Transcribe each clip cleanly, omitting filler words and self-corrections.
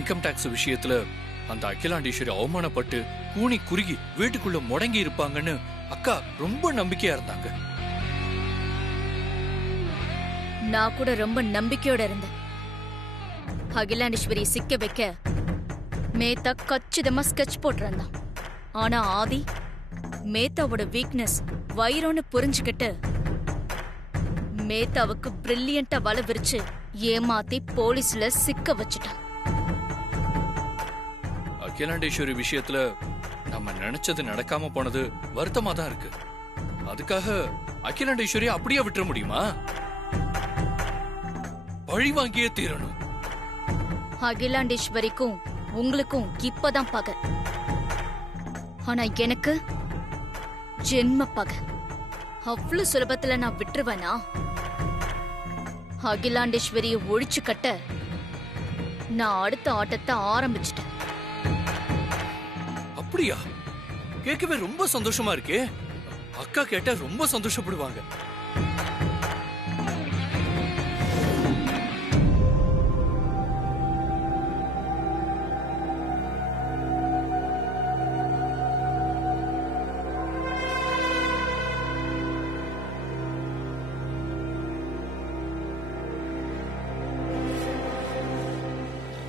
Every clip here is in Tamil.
இன்கம் டாக்ஸ் விஷயத்துல அந்த அகிலாண்டேஸ்வரி அவமானப்பட்டு கூனி குறுகி வீட்டுக்குள்ள முடங்கி இருப்பாங்கன்னு அக்கா ரொம்ப நம்பிக்கையா இருந்தாங்க. நான் கூட ரொம்ப நம்பிக்கையோட இருந்தேன். அகிலாண்டேஸ்வரி சிக்க வைக்க மேத்தா கச்சிதமா ஸ்கெட்ச் போட்டிருந்தான். ஆனா ஆதி மேத்தாவோட வீக்னஸ் வைரோன்னு புரிஞ்சுக்கிட்டு மேத்தாவுக்கு பிரில்லியண்டா வலை விரிச்சு ஏமாத்தி போலீஸ்ல சிக்க வச்சுட்டான். அகிலாண்டேஸ்வரி விஷயத்துல நம்ம நினைச்சது நடக்காம போனது வருத்தமா தான் இருக்கு. அதுக்காக அகிலாண்டேஸ்வரி அப்படியே விட்டுற முடியுமா? பழி வாங்கியே தீரணும். அகிலாண்டேஸ்வரிக்கும் உங்களுக்கும் இப்பதான் பகை. ஆனா எனக்கு ஜென்ம பகை. அவ்வளவு சுலபத்துல நான் விட்டுருவேனா? அகிலாண்டேஸ்வரியை ஒழிச்சு கட்ட நான் அடுத்த ஆட்டத்தை ஆரம்பிச்சிட்டேன். அப்படியா? கேட்கவே ரொம்ப சந்தோஷமா இருக்கே. அக்கா கேட்டா ரொம்ப சந்தோஷப்படுவாங்க.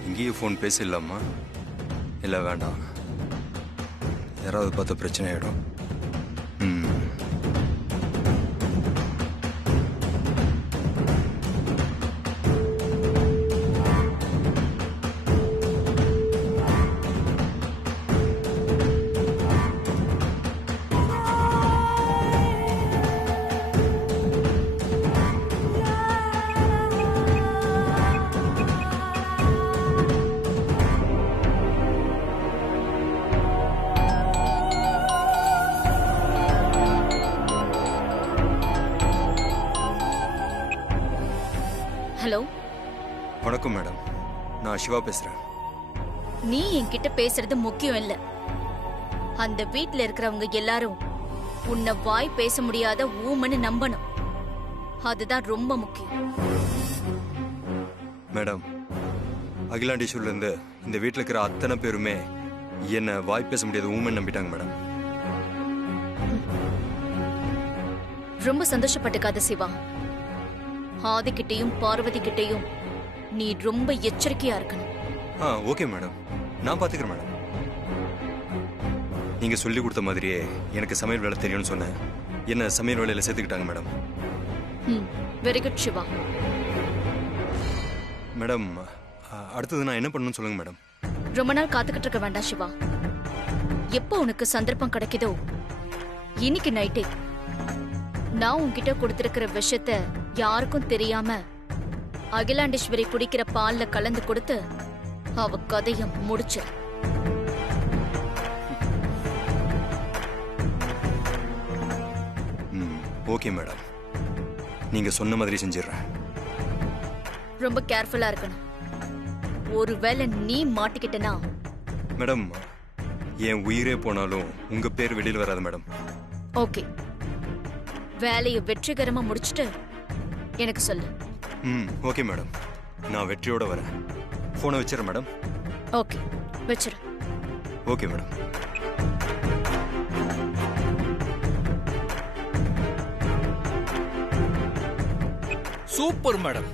இங்கேயே ஃபோன் பேசிடலாமா? இல்லை வேண்டாம், யாராவது பார்த்த பிரச்சனை ஆகிடும். ஹலோ, வணக்கம் மேடம், நான் சிவா பேசுறேன். நீ என்கிட்ட பேசுறது முக்கியம் இல்ல. அந்த வீட்ல இருக்கிறவங்க எல்லாரும் உன்னை வாய் பேச முடியாத ஊமன்னு நம்பணும். அதுதான் ரொம்ப முக்கியம். மேடம், அகிலாண்டேஸ்வரில இருந்து இந்த வீட்டில் இருக்கிற அத்தனை பேருமே என்ன வாய் பேச முடியாத ஊமன் நம்பிட்டாங்க மேடம். ரொம்ப சந்தோஷப்பட்டுக்காத சிவா. ஆதிக்கிட்டையும் பார்வதி கிட்டையும் நீ ரொம்ப எச்சரிக்கையா இருக்கணும். ஓகே மேடம், நான் பாத்துக்கிறேன் மேடம். நீங்க சொல்லி கொடுத்த மாதிரியே எனக்கு சமையல் வேலை தெரியும்னு சொன்னேன். என்ன சமையல் வேலையில சேர்த்துக்கிட்டாங்க madam. Very good Siva. Madam, அடுத்தது நான் என்ன பண்ணணும்னு சொல்லுங்க மேடம். ரொம்ப நாள் காத்துக்கிட்டு இருக்க வேண்டாம் சிவா. எப்போ உனக்கு சந்தர்ப்பம் கிடைக்குதோ இன்னைக்கு நைட்டே நான் உன்கிட்ட கொடுத்திருக்கிற விஷயத்த யாருக்கும் தெரியாம அகிலாண்டேஸ்வரி குடிக்கிற பால்ல கலந்து கொடுத்து அவ கதைய முடிச்சு. ஓகே மேடம், நீங்க சொன்ன மாதிரி செஞ்சிடறேன். ரொம்ப கேர்ஃபுல்லா இருக்கணும். ஒருவேளை நீ மாட்டிக்கிட்டனா மேடம், என் உயிரே போனாலும் உங்க பேர் வெளியில் வராது மேடம். ஓகே, வேலையை வெற்றிகரமா முடிச்சிட்டு எனக்கு சொல்லு. ஓகே மேடம், நான் வெற்றியோட வரேன். போனை வச்சிடறேன் மேடம். ஓகே, வச்சிரு. Okay madam. சூப்பர் மேடம்,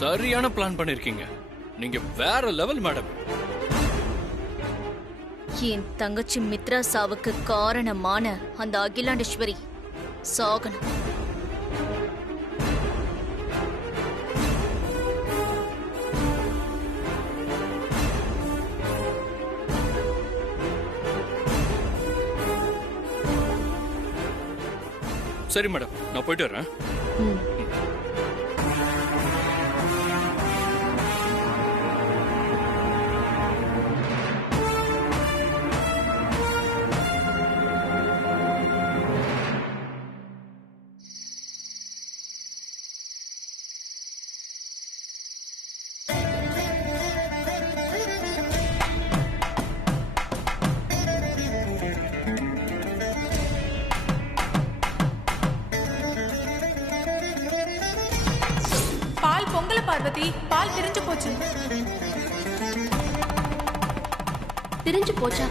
சரியான பிளான் பண்ணிருக்கீங்க. நீங்க வேற லெவல் மேடம். என் தங்கச்சி மித்ரா சாவுக்கு காரணமான அந்த அகிலாண்டேஸ்வரி சாகணும். சரி மேடம், நான் போயிட்டு வரேன். பார்வதி, பால் திரிஞ்சு போச்சு. திரிஞ்சு போச்சா?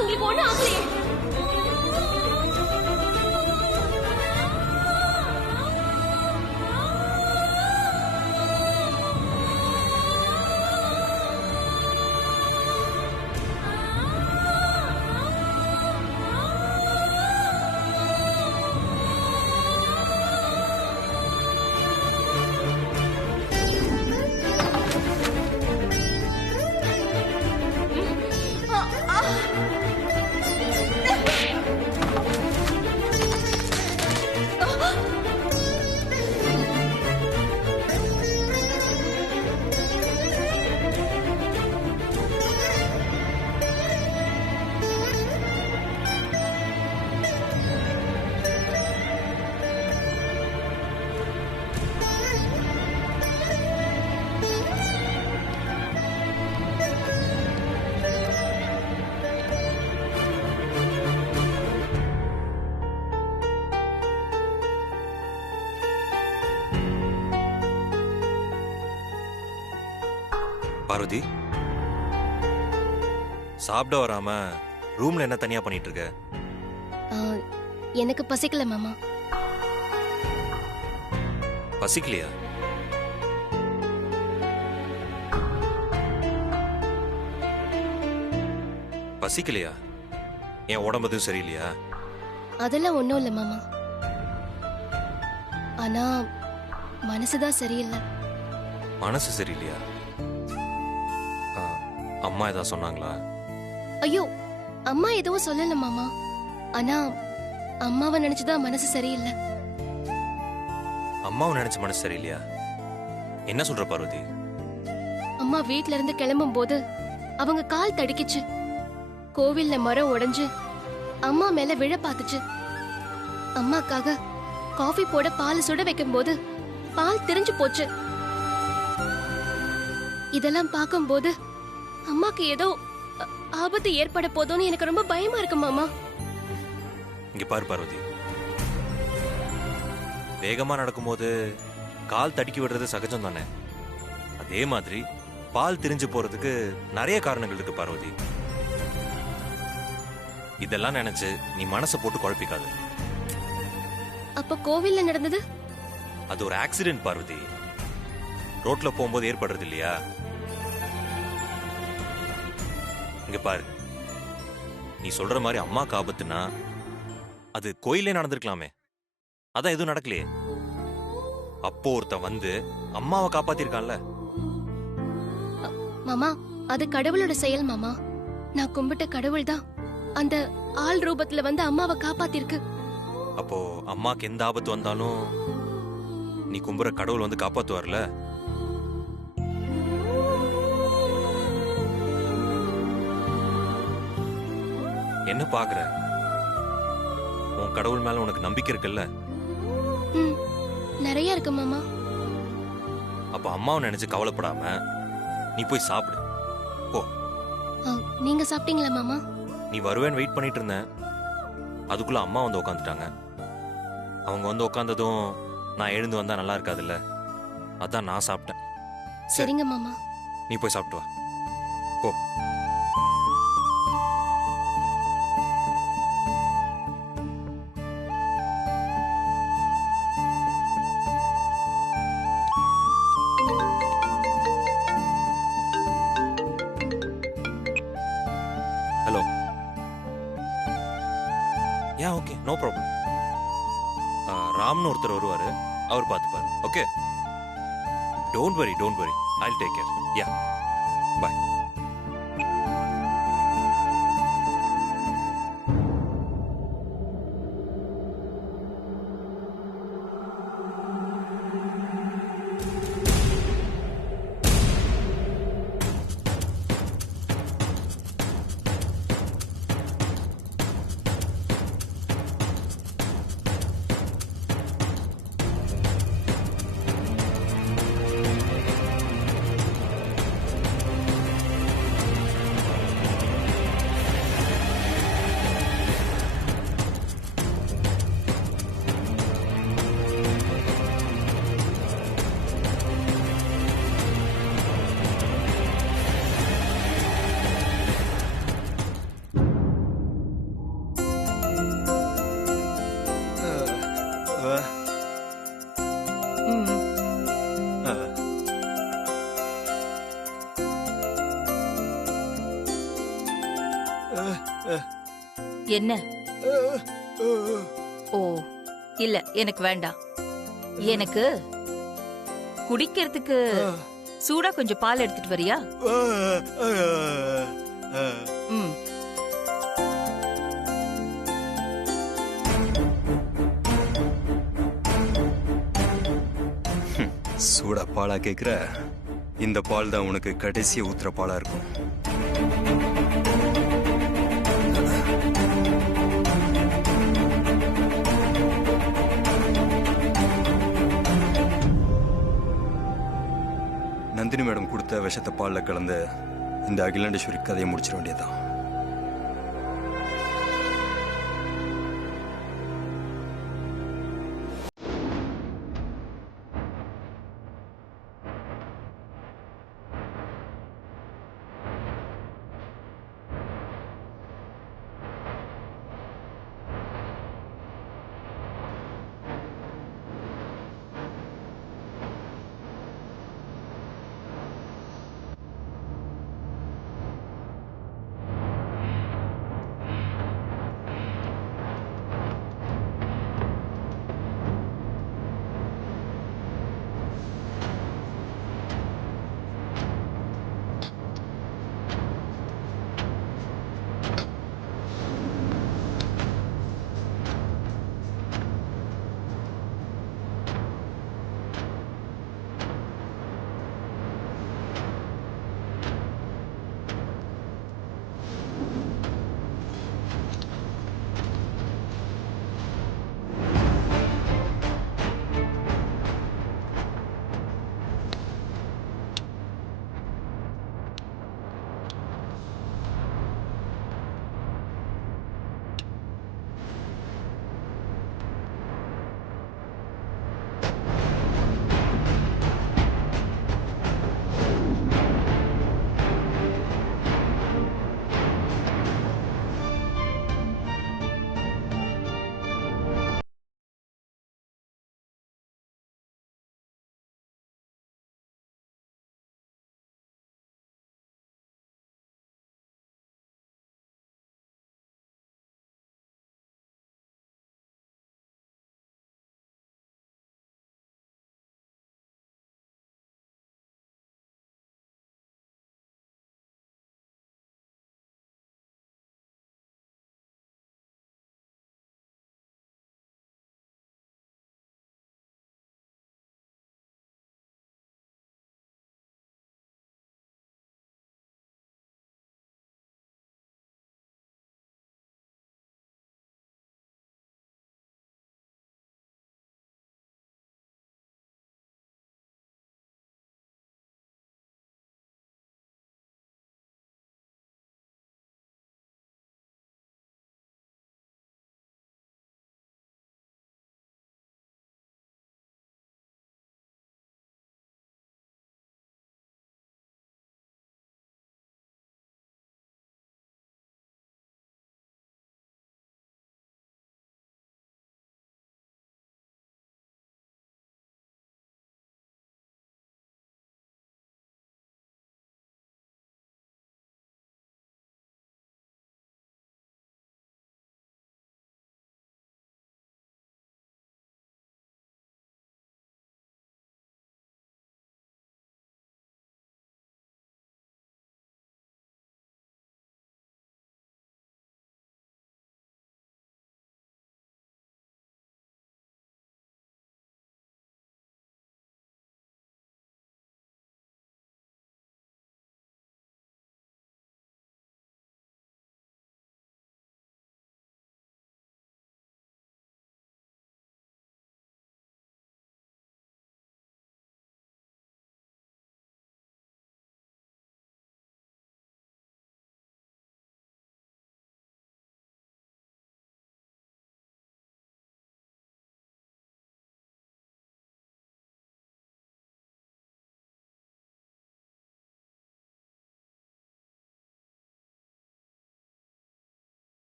உங்களுக்கு ஒண்ணு ஆகலையே? பார்வதி, சாப்பிட வராம ரூம்ல என்ன தனியா பண்ணிட்டு இருக்க? எனக்கு பசிக்கல மாமா. பசிக்கலையா? பசிக்கலையா? என் உடம்பு எதுவும் சரியில்லையா? அதெல்லாம் ஒண்ணும் இல்ல மாமா. ஆனா மனசுதான் சரியில்லை. மனசு சரியில்லையா? அம்மா ஏதாவது சொன்னாங்களா? ஐயோ, அம்மா எதுவும் சொல்லல மாமா. ஆனா அம்மாவை நினைச்சுதான் மனசு சரியில்லை. அம்மாவை நினைச்ச மனசு சரியில்லையா? என்ன சொல்ற பார்வதி? அம்மா வீட்ல இருந்து கிளம்பும் போது அவங்க கால் தடுக்கிச்சு. கோவில்ல மரம் உடைஞ்சு அம்மா மேல விழ பாத்துச்சு. அம்மாக்காக காஃபி போட பால் சுட வைக்கும் போது பால் திரிஞ்சு போச்சு. இதெல்லாம் பார்க்கும்போது அம்மாக்கு ஏதோ ஆபத்து ஏற்பட போதோன்னு எனக்கு ரொம்ப பயமா இருக்கு மாமா. இங்க பாரு பார்வதி, வேகமா நடக்கும்போது கால் தடுக்கி விடுறது சகஜம் தானே. அதே மாதிரி பால் திரிஞ்சு போறதுக்கு நிறைய காரணங்கள் இருக்கு பார்வதி. இதெல்லாம் நினைச்சு நீ மனசை போட்டு குழப்பிக்காது. அப்ப கோவில்ல நடந்தது? அது ஒரு ஆக்சிடென்ட் பார்வதி. ரோட்ல போகும்போது ஏற்படுறது இல்லையா? இங்க பாரு, நீ சொல்ற மாதிரி அம்மாக்கு ஆபத்துனா அது கோயிலே நடந்திருக்கலாமே. அதான் எதுவும் நடக்கலையே. அப்போ ஒருத்தன் வந்து அம்மாவை காப்பாத்திருக்கான்ல. மாமா, அது கடவுளோட செயல் மாமா. நான் கும்பிட்ட கடவுள் தான் அந்த ஆள் ரூபத்துல வந்து அம்மாவை காப்பாத்திருக்கு. அப்போ அம்மாக்கு எந்த ஆபத்து வந்தாலும் நீ கும்புற கடவுள் வந்து காப்பாத்துவார்ல. என்ன பாக்குற? உன் கடவுள் மேல உனக்கு நம்பிக்கை இருக்குல்ல? நிறைய இருக்கு மாமா. அப்ப அம்மாவை நினைச்சு கவலைப்படாம நீ போய் சாப்பிடு. போ. நீங்க சாப்பிட்டீங்களா மாமா? நீ வருவேன்னு வெயிட் பண்ணிட்டு இருந்தேன். அதுக்குள்ள அம்மா வந்து உட்காந்துட்டாங்க. அவங்க வந்து உட்காந்ததும் நான் எழுந்து வந்தா நல்லா இருக்காதுல்ல, அதான் நான் சாப்பிட்டேன். சரிங்க மாமா. நீ போய் சாப்பிட்டு வா. போ. Hello. Yeah okay, no problem. ராம்னு ஒருத்தர் வருவாரு, அவர் பார்த்துப்பாரு. Okay, don't worry, don't worry, I will take care. Yeah, bye. என்ன? ஓ இல்ல, எனக்கு வேண்டாம். எனக்கு குடிக்கிறதுக்கு சூடா கொஞ்சம் பால் எடுத்துட்டு வரியா? ம். சூடா பாலா கேக்குற? இந்த பால் தான் உனக்கு கடைசியா ஊத்துற பாலா இருக்கும். நந்தினி மேடம் கொடுத்த விஷத்தை பால்ல கலந்து இந்த அகிலாண்டேஸ்வரி கதையை முடிச்சிட வேண்டியதுதான்.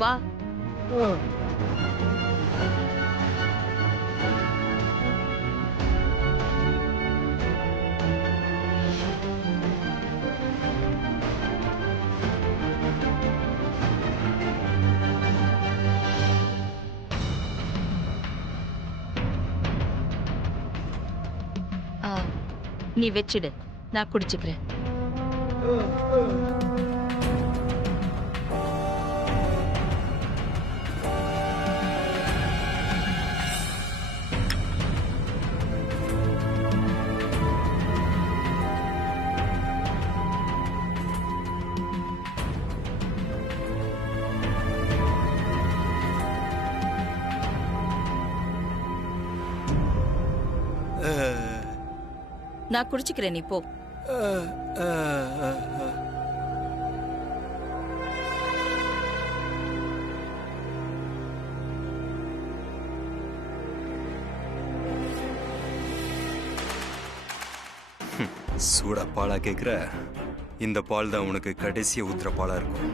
வா. ஆ, நீ வச்சிடு, நான் குடிச்சுக்கிறேன். நான் குடிச்சுக்கிறேன், நீ போ. சூடா பாலா கேக்குற? இந்த பால் தான் உனக்கு கடைசியா ஊத்துற பாலா இருக்கும்.